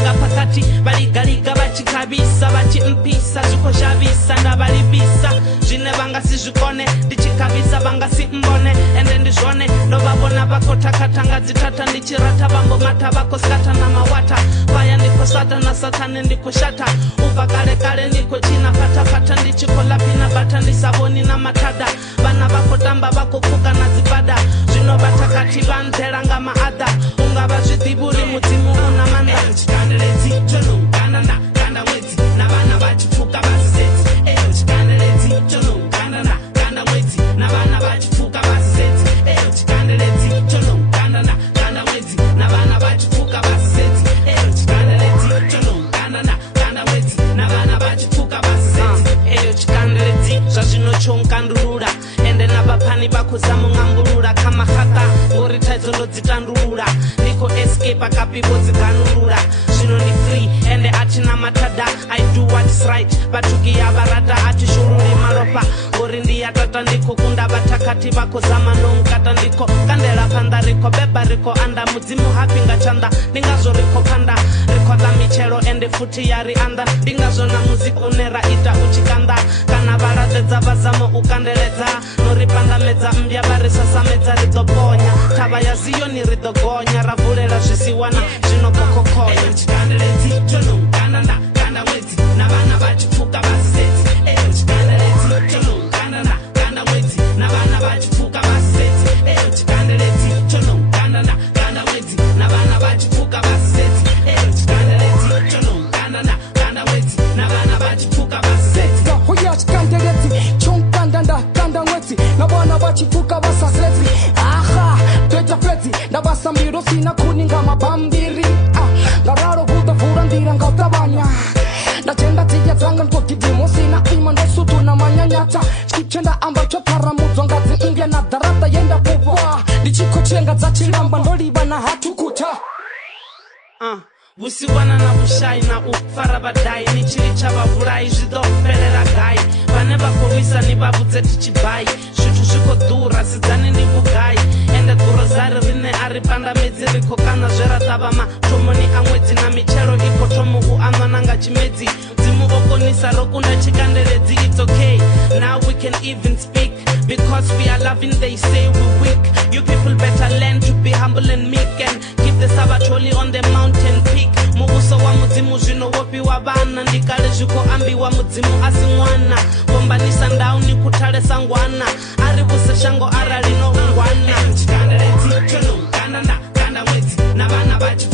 valinga pakati valigaliga vachikavisa vachimpisa zvikoshavisa ndavalivisa zvine vangasizvikone ndichikavisa vangasimbone ende ndizvone ndovavona vakotakatanga dzitata ndichirata vambomata vakoskata namawata vaya ndikosata nasatane ndikoshata ubva kare kare ndikochina patapata ndichikolapina bata ndisavoni namatada vana vakotamba vakopuka nadzibada zvinovatakati vanzeranga maadha ungava zvidhiburi mudzimu una manda chikanderedzi tonoukanana kanda mwedzi navana vachipuka vasisedzi eyo chikanderedzi tonoukanana kanda mwedzi navana vachipuka vasisedzi eyo chikanderedzi tonoukanana kanda mwedzi navana vachipuka vasisedzi eyo chikanderedzi tonoukanana kanda mwedzi navana vachipuka vasisedzi eyo chikanderedzi zvazvinochongandurura ende navapani vakuzamungamburura kamahaka ngori taizondodzitandurura ndiko escape akapivodziganurura zvino ndi free ende atina matada I do what's right vatukiya varata atishururi maropa ngori ndiyatata ndiko kunda vatakati vakozama nomukata ndiko kandela panda riko beba riko anda mudzimu hapinga chanda ndingazvo riko kanda riko la michero ende futi yari anda ndingazvona muziki uneraita uchikanda kana varadedza vazamo ukandeledza noripandamedza mbya varisasamedza ridoponya tava ya ziyoni ridogonya ravurera zvisiwana zvinokokokonya chikandeledzi tonoukanana kanda mwedzi navana vachipuka vasisedzi eyo chikandeledzi tonoukanana kanda mwedzi navana vachipuka vasisedzi eyo chikandeledzi tonoukanana kanda mwedzi navana vachipuka vasisedzi eyo chikandeledzi tonoukanana kanda mwedzi navana vachipuka vasisedzi hoya chikandeledzi chonkandanda kanda mwedzi navana vachipuka vasasedzi aha toita fedzi ndavasambiro sina kuninga mabambiri ngararo kutavhura ndira ngautavanya ndachenda dziya dzanga ndokidhimo sina ima ndosutu na manyanyata chichenda amba choparamudzwa ngadzi inge na dharata yenda kuva ndichikochenga dzachiramba ndoliva na hatukuta vusiwana na vushai na ufara vadai nichiri chavavurai zvidoferera gai vane vakovisa ni vavudze tichibai zvithu zvikodhura sidzane ndi vugai ende gurozari rine ari pandamedzi riko kana zveratava matomoni amwedzi na michero iko tomu uanwa nanga chimedzi dzimu okonisa rokunda chikanderedzi it's okay now we can even speak because we are loving they say we weak you people better learn to be humble and meek and keep the Sabbath holy on the mountain peak mubuso wa mudzimu zvino wopiwa vana ndikale zvikoambiwa mudzimu asi mwana bombanisa ndau nikutale sangwana ari vuse shango aralino ungwana chikanderedzi tonoukanana kanda mwedzi navana vachi